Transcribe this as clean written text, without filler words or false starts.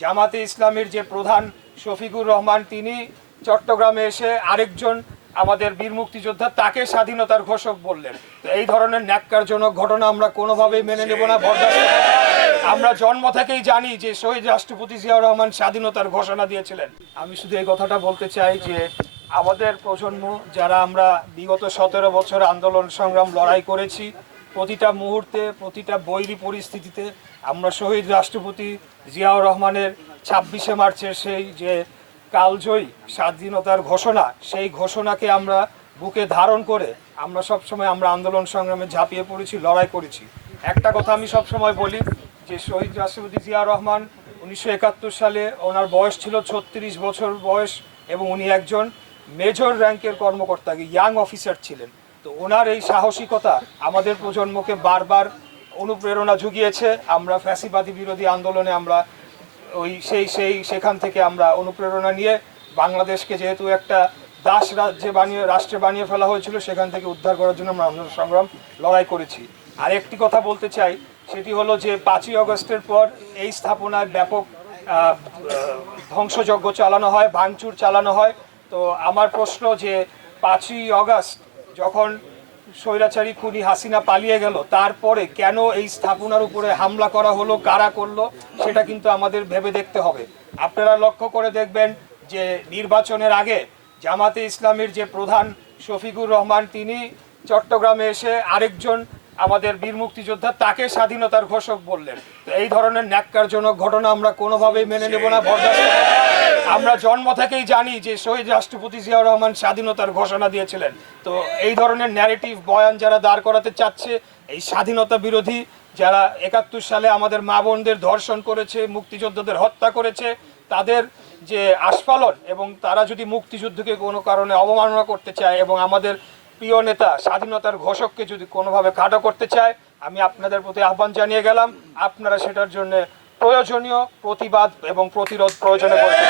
জামাতে ইসলামীর যে প্রধান শফিকুর রহমান তিনি চট্টগ্রামে এসে আরেকজন আমাদের বীর মুক্তিযোদ্ধা তাকে স্বাধীনতার ঘোষক বললেন। তো এই ধরনের ন্যাক্কারজনক ঘটনা আমরা কোনোভাবেই মেনে নেব না, বরদাস্ত করব না। আমরা জন্ম থেকেই জানি যে শহীদ রাষ্ট্রপতি জিয়াউর রহমান স্বাধীনতার ঘোষণা দিয়েছিলেন। আমি শুধু এই কথাটা বলতে চাই যে আমাদের প্রজন্ম যারা আমরা বিগত 17 বছর আন্দোলন সংগ্রাম লড়াই করেছি, প্রতিটা মুহূর্তে প্রতিটা বৈরী পরিস্থিতিতে আমরা শহীদ রাষ্ট্রপতি জিয়াউর রহমানের 26শে মার্চের সেই যে কালজয়ী স্বাধীনতার ঘোষণা, সেই ঘোষণাকে আমরা বুকে ধারণ করে আমরা সবসময় আমরা আন্দোলন সংগ্রামে ঝাঁপিয়ে পড়েছি, লড়াই করেছি। একটা কথা আমি সবসময় বলি যে শহীদ রাষ্ট্রপতি জিয়াউর রহমান 1971 সালে ওনার বয়স ছিল 36 বছর বয়স এবং উনি একজন মেজর র্যাঙ্কের কর্মকর্তা, ইয়াং অফিসার ছিলেন। তো ওনার এই সাহসিকতা আমাদের প্রজন্মকে বারবার অনুপ্রেরণা জুগিয়েছে। আমরা ফ্যাসিবাদী বিরোধী আন্দোলনে আমরা সেখান থেকে আমরা অনুপ্রেরণা নিয়ে বাংলাদেশকে যেহেতু একটা দাস রাষ্ট্রে বানিয়ে ফেলা হয়েছিল, সেখান থেকে উদ্ধার করার জন্য আমরা আন্দোলন সংগ্রাম লড়াই করেছি। আর একটি কথা বলতে চাই, সেটি হলো যে 5ই আগস্টের পর এই স্থাপনায় ব্যাপক ধ্বংসযজ্ঞ চালানো হয়, ভাঙচুর চালানো হয়। তো আমার প্রশ্ন যে 5ই আগস্ট যখন স্বৈরাচারী খুনি হাসিনা পালিয়ে গেল, তারপরে কেন এই স্থাপনার উপরে হামলা করা হলো, কারা করলো, সেটা কিন্তু আমাদের ভেবে দেখতে হবে। আপনারা লক্ষ্য করে দেখবেন যে নির্বাচনের আগে জামাতে ইসলামীর যে প্রধান শফিকুর রহমান তিনি চট্টগ্রামে এসে আরেকজন আমাদের বীর মুক্তিযোদ্ধা তাকে স্বাধীনতার ঘোষক বললেন। তো এই ধরনের ন্যাক্কারজনক ঘটনা আমরা কোনোভাবেই মেনে নেব না, বরদাস্ত করব না। আমরা জন্ম থেকেই জানি যে শহীদ রাষ্ট্রপতি জিয়াউর রহমান স্বাধীনতার ঘোষণা দিয়েছিলেন। তো এই ধরনের ন্যারেটিভ বয়ান যারা দাঁড় করাতে চাচ্ছে, এই স্বাধীনতা বিরোধী যারা 71 সালে আমাদের মা বোনদের ধর্ষণ করেছে, মুক্তিযোদ্ধাদের হত্যা করেছে, তাদের যে আস্ফালন এবং তারা যদি মুক্তিযুদ্ধকে কোনো কারণে অবমাননা করতে চায় এবং আমাদের প্রিয় নেতা স্বাধীনতার ঘোষককে যদি কোনোভাবে খাটো করতে চায়, আমি আপনাদের প্রতি আহ্বান জানিয়ে গেলাম, আপনারা সেটার জন্য প্রয়োজনীয় প্রতিবাদ এবং প্রতিরোধ প্রয়োজনে করতে